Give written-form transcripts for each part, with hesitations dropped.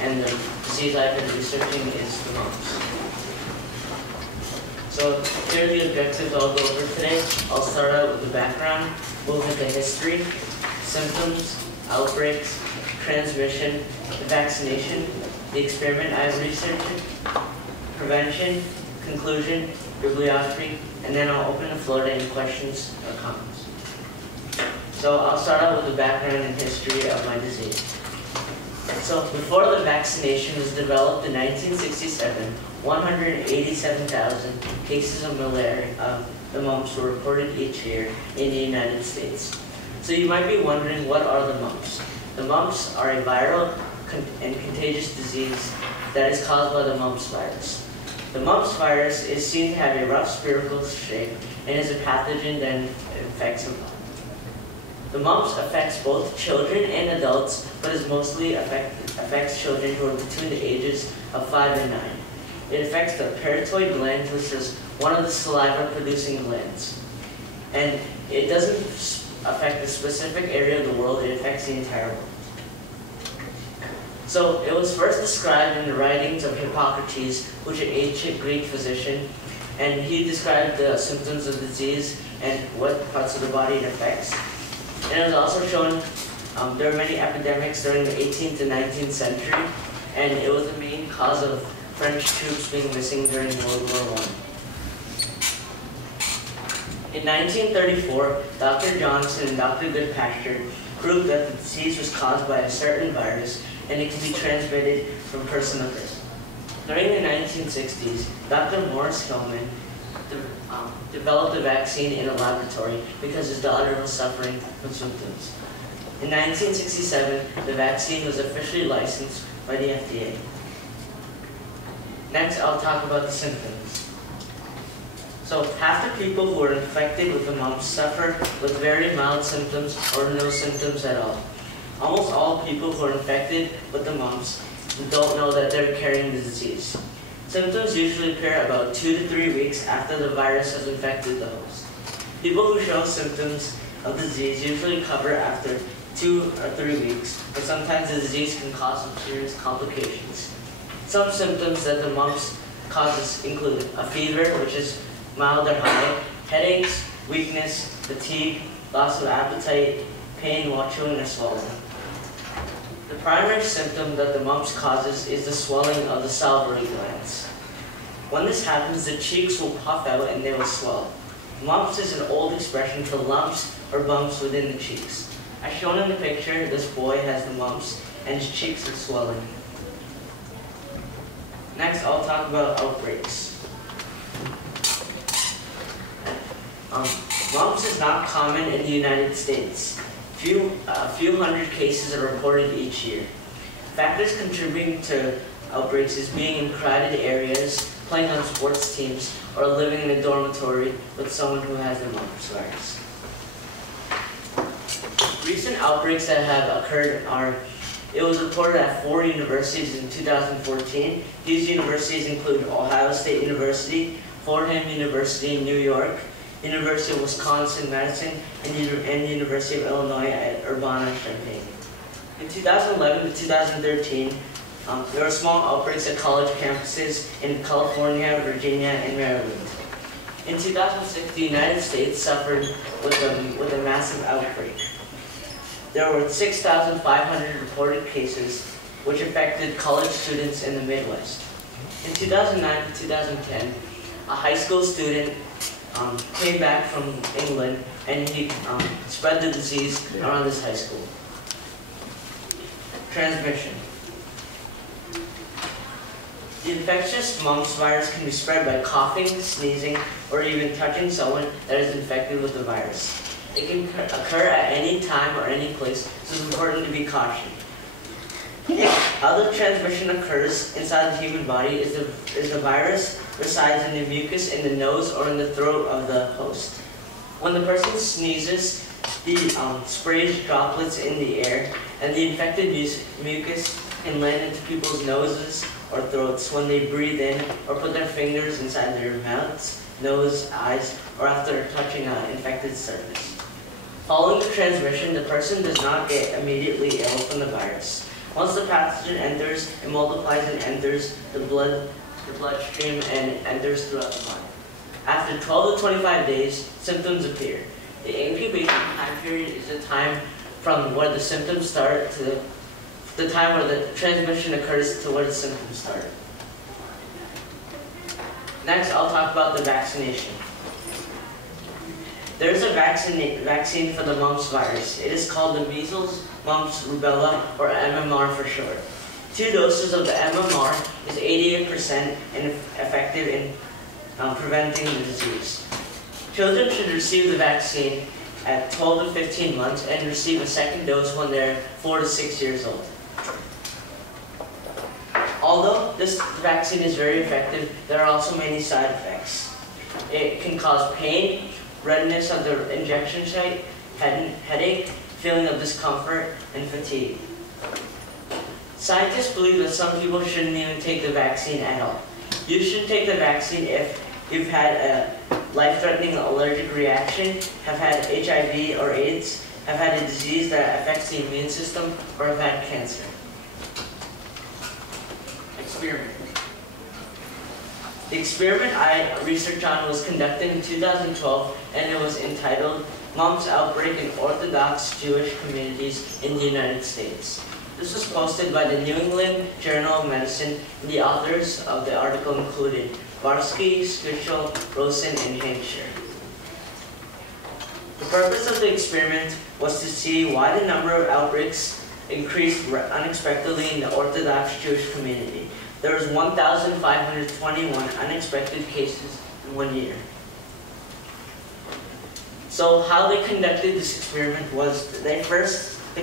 and the disease I've been researching is the mumps. So here are the objectives I'll go over today. I'll start out with the background, move into history, symptoms, outbreaks, transmission, the vaccination, the experiment I've researched, prevention, conclusion, bibliography, and then I'll open the floor to any questions or comments. So I'll start out with the background and history of my disease. So before the vaccination was developed in 1967, 187,000 cases of malaria, the mumps, were reported each year in the United States. So you might be wondering, what are the mumps? The mumps are a viral and contagious disease that is caused by the mumps virus. The mumps virus is seen to have a rough spherical shape and is a pathogen that infects the body. The mumps affects both children and adults, but is mostly affects children who are between the ages of 5 and 9. It affects the parotoid gland, which is one of the saliva-producing glands. And it doesn't affect a specific area of the world, it affects the entire world. So it was first described in the writings of Hippocrates, which is an ancient Greek physician, and he described the symptoms of the disease and what parts of the body it affects. And it was also shown there were many epidemics during the 18th and 19th century, and it was the main cause of French troops being missing during World War I. In 1934, Dr. Johnson and Dr. Goodpasture proved that the disease was caused by a certain virus and it can be transmitted from person to person. During the 1960s, Dr. Morris Hillman developed a vaccine in a laboratory because his daughter was suffering from symptoms. In 1967, the vaccine was officially licensed by the FDA. Next, I'll talk about the symptoms. So, half the people who are infected with the mumps suffer with very mild symptoms or no symptoms at all. Almost all people who are infected with the mumps don't know that they're carrying the disease. Symptoms usually appear about 2 to 3 weeks after the virus has infected the host. People who show symptoms of the disease usually recover after 2 or 3 weeks, but sometimes the disease can cause some serious complications. Some symptoms that the mumps causes include a fever, which is mild or high, headaches, weakness, fatigue, loss of appetite, pain while chewing or swallowing. The primary symptom that the mumps causes is the swelling of the salivary glands. When this happens, the cheeks will puff out and they will swell. Mumps is an old expression for lumps or bumps within the cheeks. As shown in the picture, this boy has the mumps and his cheeks are swelling. Next, I'll talk about outbreaks. Mumps is not common in the United States. A few hundred cases are reported each year. Factors contributing to outbreaks is being in crowded areas, playing on sports teams, or living in a dormitory with someone who has the mumps virus. Recent outbreaks that have occurred are, it was reported at 4 universities in 2014. These universities include Ohio State University, Fordham University in New York, University of Wisconsin-Madison, and University of Illinois at Urbana-Champaign. In 2011 to 2013, there were small outbreaks at college campuses in California, Virginia, and Maryland. In 2006, the United States suffered with a massive outbreak. There were 6,500 reported cases, which affected college students in the Midwest. In 2009 to 2010, a high school student came back from England and he spread the disease around his high school. Transmission. The infectious mumps virus can be spread by coughing, sneezing, or even touching someone that is infected with the virus. It can occur at any time or any place, so it's important to be cautious. How the transmission occurs inside the human body is the virus resides in the mucus in the nose or in the throat of the host. When the person sneezes, he sprays droplets in the air, and the infected mucus can land into people's noses or throats when they breathe in or put their fingers inside their mouths, nose, eyes, or after touching an infected surface. Following the transmission, the person does not get immediately ill from the virus. Once the pathogen enters, it multiplies and enters the bloodstream and enters throughout the body. After 12 to 25 days, symptoms appear. The incubation time period is the time from where the symptoms start to the time where the transmission occurs to where the symptoms start. Next, I'll talk about the vaccination. There's a vaccine for the mumps virus. It is called the measles, mumps, rubella, or MMR for short. 2 doses of the MMR is 88% effective in preventing the disease. Children should receive the vaccine at 12 to 15 months and receive a second dose when they're 4 to 6 years old. Although this vaccine is very effective, there are also many side effects. It can cause pain, redness of the injection site, headache, feeling of discomfort, and fatigue. Scientists believe that some people shouldn't even take the vaccine at all. You should take the vaccine if you've had a life-threatening allergic reaction, have had HIV or AIDS, have had a disease that affects the immune system, or have had cancer. Experiment. The experiment I researched on was conducted in 2012, and it was entitled Mumps Outbreak in Orthodox Jewish Communities in the United States. This was posted by the New England Journal of Medicine, and the authors of the article included Barsky, Skitchell, Rosen, and Hampshire. The purpose of the experiment was to see why the number of outbreaks increased unexpectedly in the Orthodox Jewish community. There was 1,521 unexpected cases in 1 year. So how they conducted this experiment was the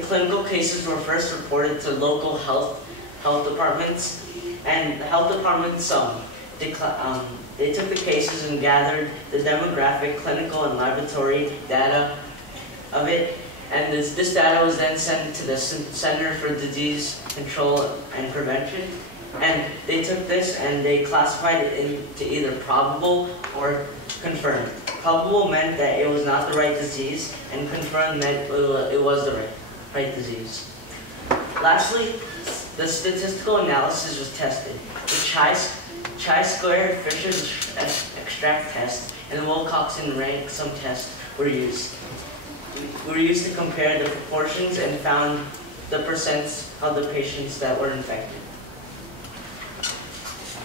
clinical cases were first reported to local health departments, and the health departments they took the cases and gathered the demographic, clinical, and laboratory data of it, and this data was then sent to the Center for Disease Control and Prevention, and they took this and they classified it into either probable or confirmed. Probable meant that it was not the right disease, and confirmed meant it was the right disease. Lastly, the statistical analysis was tested. The chi-square Fisher's extract test and the Wilcoxon-Ransom test were used. Were used to compare the proportions and found the percents of the patients that were infected.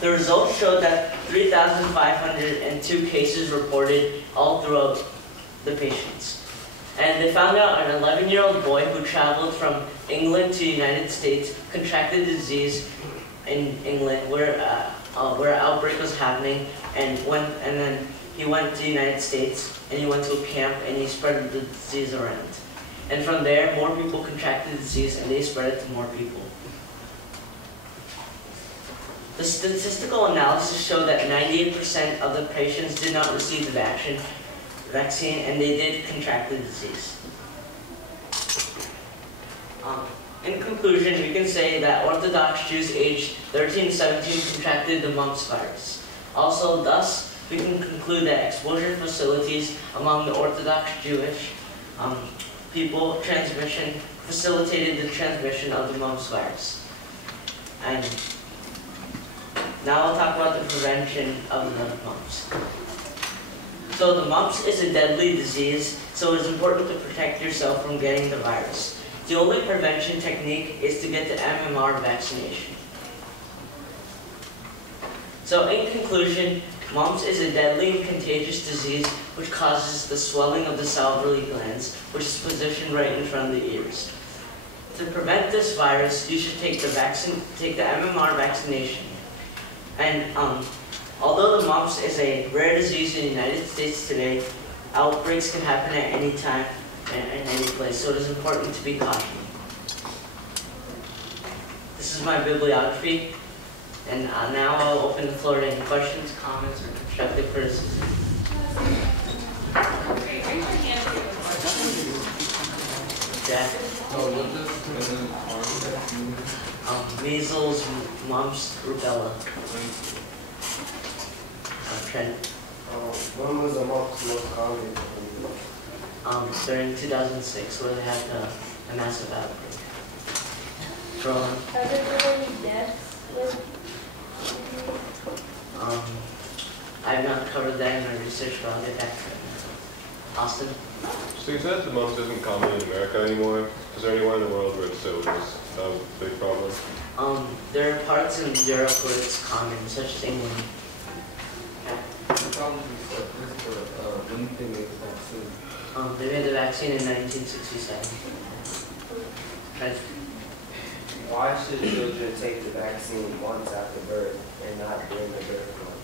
The results showed that 3,502 cases reported all throughout the patients. And they found out an 11-year-old boy who traveled from England to the United States contracted the disease in England where an outbreak was happening, and then he went to the United States and he went to a camp and he spread the disease around. And from there, more people contracted the disease and they spread it to more people. The statistical analysis showed that 98% of the patients did not receive the vaccine, and they did contract the disease. In conclusion, we can say that Orthodox Jews aged 13 to 17 contracted the mumps virus. Also, thus, we can conclude that exposure facilities among the Orthodox Jewish people facilitated the transmission of the mumps virus. And now I'll talk about the prevention of the mumps. So the mumps is a deadly disease, so it's important to protect yourself from getting the virus. The only prevention technique is to get the MMR vaccination. So in conclusion, mumps is a deadly and contagious disease which causes the swelling of the salivary glands, which is positioned right in front of the ears. To prevent this virus, you should take the MMR vaccination. And although the mumps is a rare disease in the United States today, outbreaks can happen at any time and in any place, so it is important to be cautious. This is my bibliography, and now I'll open the floor to any questions, comments, or constructive criticism. Jack? Measles, mumps, rubella. Trent? When was the mumps most common? During 2006, where they had a massive outbreak. Roland. Have there been any deaths with I've not covered that in my research, but I'll get back to it. Austin? So you said the mumps isn't common in America anymore. Is there anywhere in the world where it still is a big problem? There are parts in Europe where it's common, such as England. The problem is when did they make the vaccine? They made the vaccine in 1967. Right. Why should children take the vaccine once after birth and not during the birth month?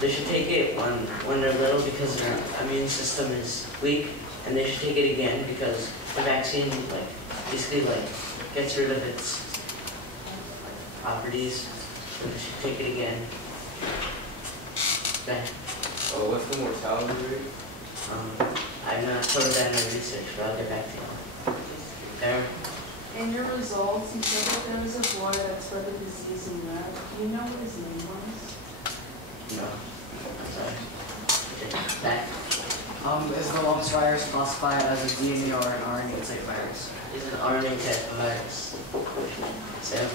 They should take it when they're little because their immune system is weak, and they should take it again because the vaccine basically gets rid of its properties. So they should take it again. Okay. What's the mortality rate? I've not covered that in my research, but I'll get back to you. There. In your results, you said that there was a boy that spread the disease in Europe. Do you know what his name was? No. I'm sorry. Okay, back. Is the mumps virus classified as a DNA or an RNA type virus? Is an RNA type virus. Sam?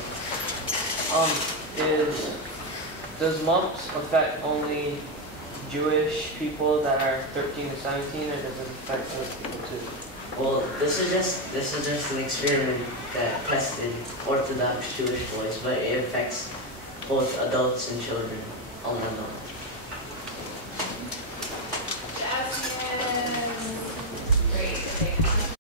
Does mumps affect only Jewish people that are 13 to 17, or does it affect other people too? Well, this is just an experiment that tested Orthodox Jewish boys, but it affects both adults and children, all adults.